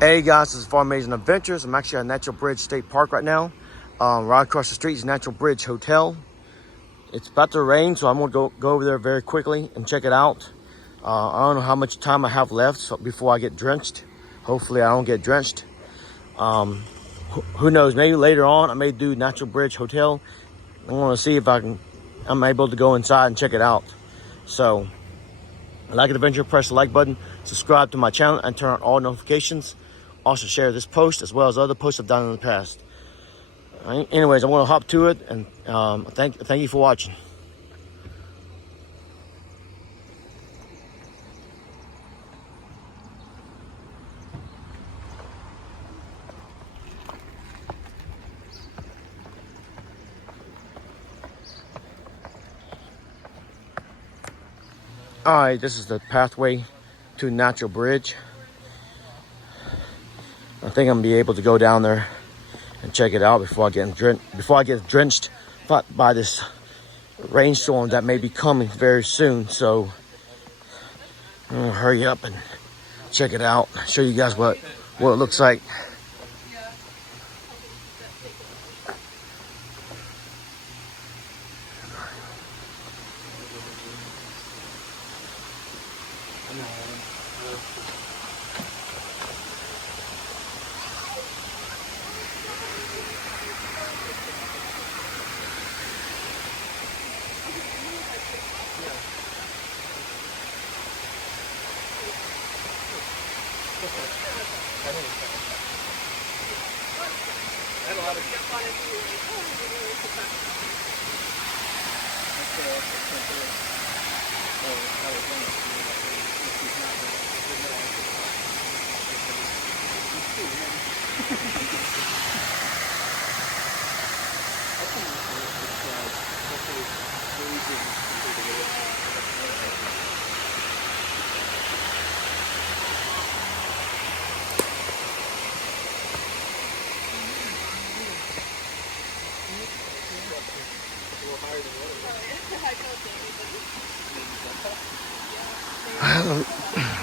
Hey guys, this is Farm Amazing Adventures. I'm actually at Natural Bridge State Park right now. Right across the street is Natural Bridge Hotel. It's about to rain, so I'm gonna go over there very quickly and check it out. I don't know how much time I have left before I get drenched. Hopefully I don't get drenched. Who knows, maybe later on I may do Natural Bridge Hotel. I want to see if I'm able to go inside and check it out. So, like an adventure, press the like button, subscribe to my channel, and turn on all notifications. Also share this post as well as other posts I've done in the past. Anyways, I'm going to hop to it, and thank you for watching. All right, this is the pathway to Natural Bridge. I think I'm gonna be able to go down there and check it out before I get drenched by this rainstorm that may be coming very soon. So I'm gonna hurry up and check it out, show you guys what it looks like.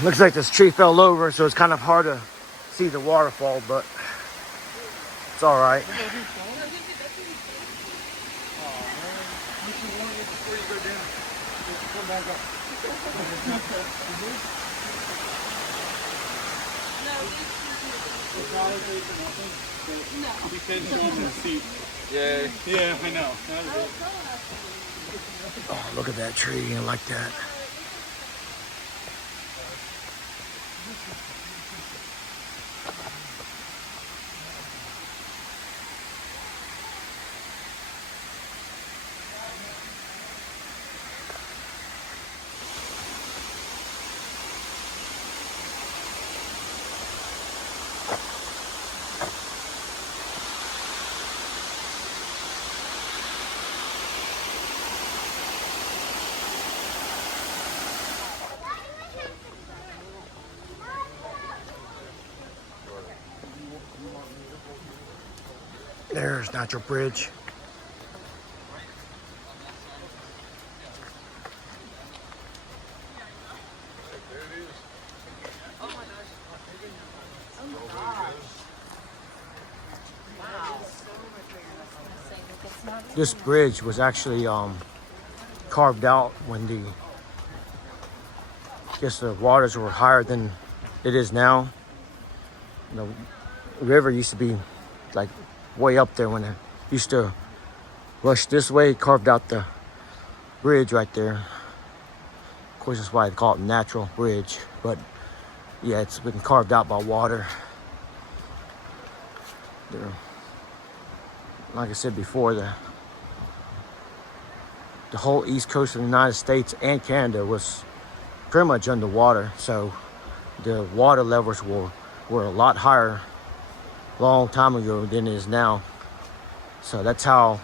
Looks like this tree fell over, so it's kind of hard to see the waterfall, but it's all right. Yeah, I know. Oh, look at that tree. I like that. There's Natural Bridge. This bridge was actually carved out when the waters were higher than it is now. The river used to be like way up there when it used to rush this way. It carved out the bridge right there. Of course, that's why they call it Natural Bridge. But yeah, it's been carved out by water. Like I said before, the whole east coast of the United States and Canada was pretty much underwater. So the water levels were a lot higher a long time ago than it is now. So that's how,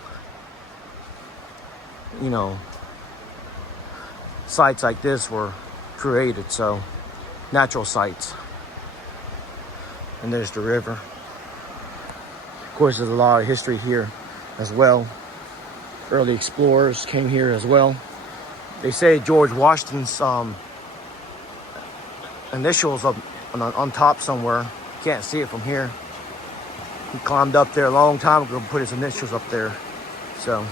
sites like this were created. So natural sites. And there's the river. Of course, there's a lot of history here as well. Early explorers came here as well. They say George Washington's initials on top somewhere can't see it from here. He climbed up there a long time ago and put his initials up there. So.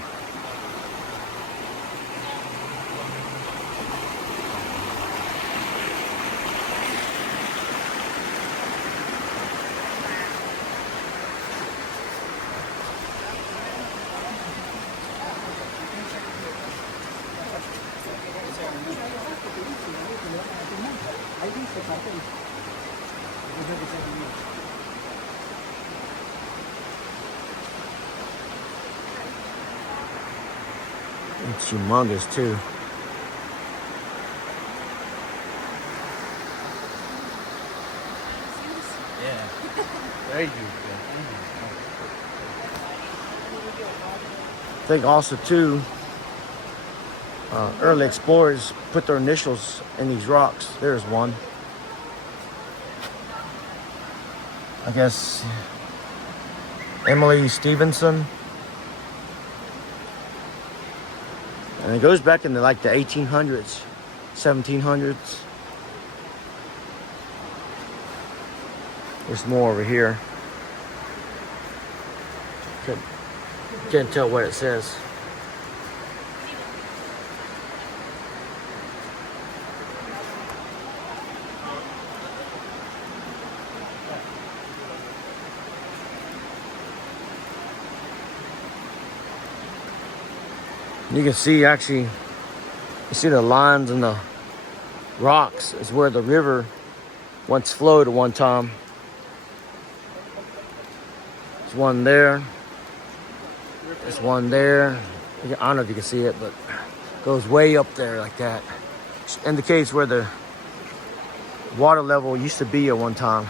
It's humongous too. Yeah. Very good. I think also too, early explorers put their initials in these rocks. There's one. I guess Emily Stevenson. And it goes back into like the 1800s, 1700s. There's more over here. Can't tell what it says. You can see actually, you see the lines in the rocks is where the river once flowed at one time. There's one there. There's one there. I don't know if you can see it, but it goes way up there like that. Which indicates where the water level used to be at one time.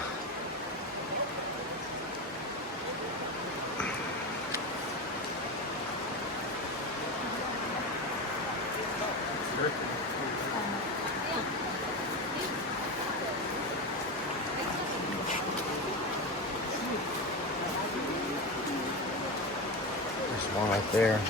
There's one right there.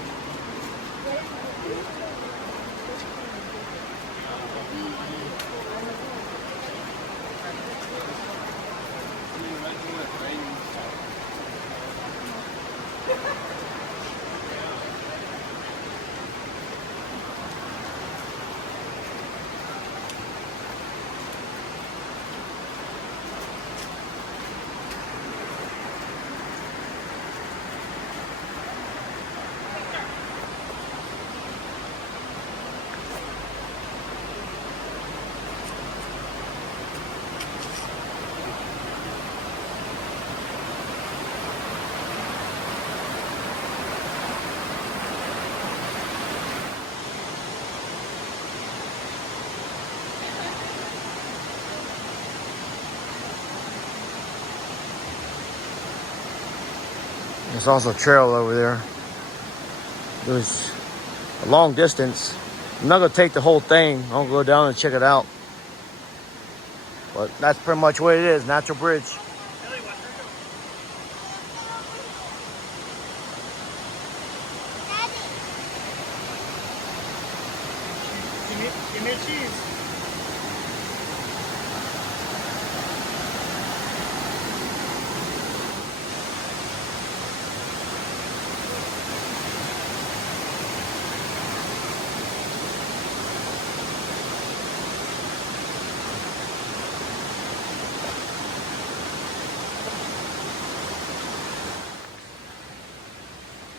There's also a trail over there. There's a long distance. I'm not gonna take the whole thing. I'll go down and check it out. But that's pretty much what it is, Natural Bridge. Give me a cheese.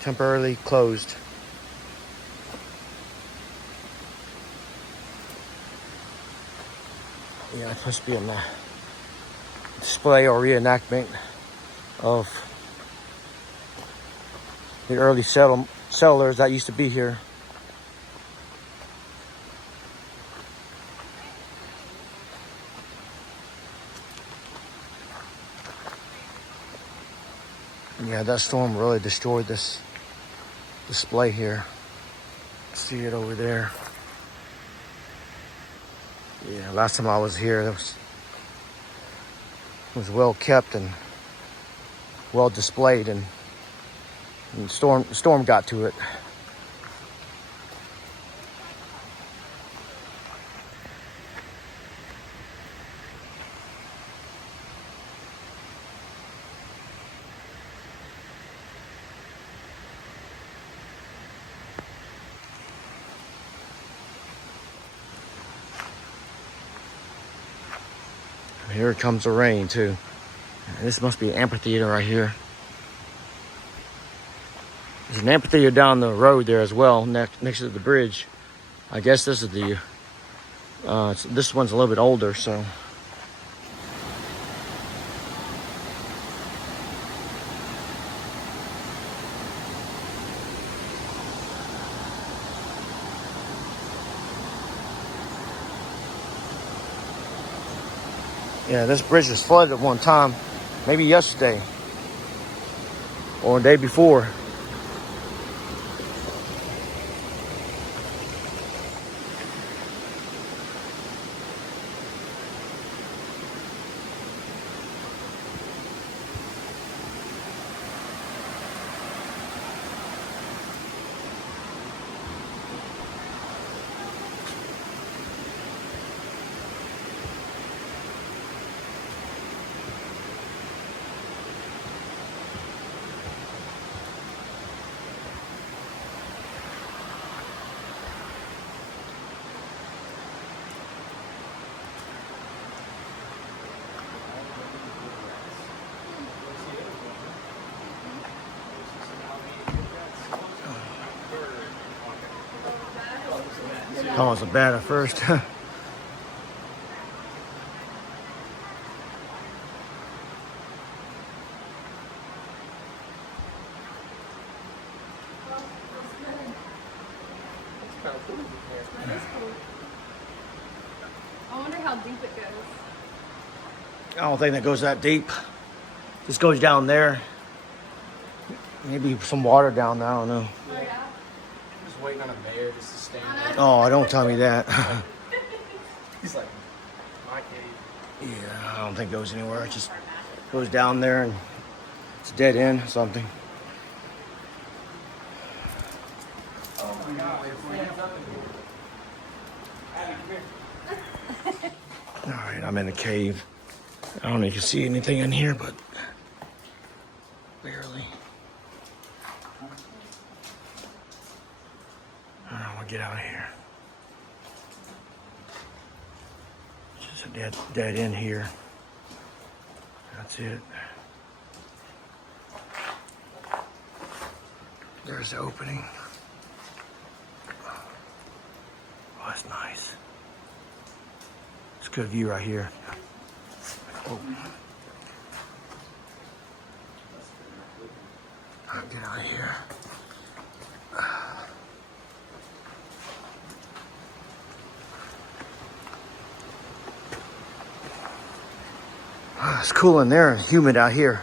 Temporarily closed. Yeah, it's supposed to be a display or reenactment of the early settlers that used to be here. Yeah, that storm really destroyed this display here. See it over there. Yeah, last time I was here, it was well kept and well displayed, and storm got to it. Here comes the rain too. This must be an amphitheater right here. There's an amphitheater down the road there as well, next to the bridge. I guess this is the, this one's a little bit older, so. Yeah, this bridge was flooded at one time, maybe yesterday or the day before. That wasn't bad at first. I wonder how deep it goes. I don't think that goes that deep. Just goes down there. Maybe some water down there, I don't know. Oh, yeah? Just waiting on a mayor just to stand there. Oh, don't tell me that. He's like, my cave. Yeah, I don't think it goes anywhere. It just goes down there and it's dead end or something. Oh my God. All right, I'm in a cave. I don't know if you can see anything in here, but barely. I don't want to get out of here. Just a dead end here. That's it. There's the opening. Oh, that's nice. It's a good view right here. Oh. I'll get out of here. It's cool in there and humid out here.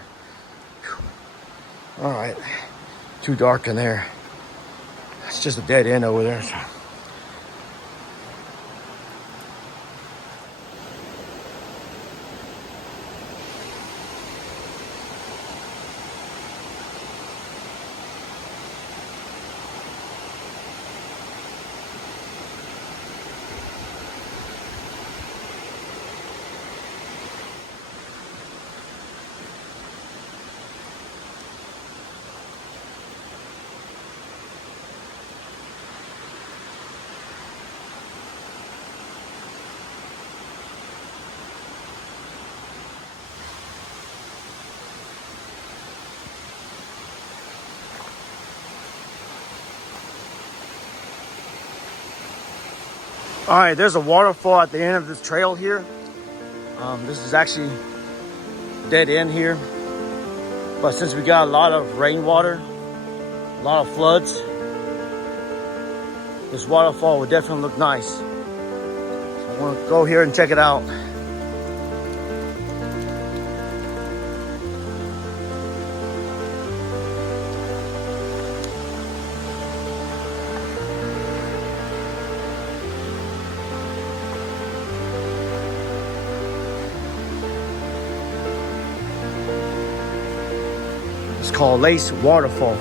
All right, too dark in there. It's just a dead end over there. So. All right, there's a waterfall at the end of this trail here. This is actually dead end here. But since we got a lot of rainwater, a lot of floods, this waterfall would definitely look nice. So I want to go here and check it out. It's called Lace Waterfall.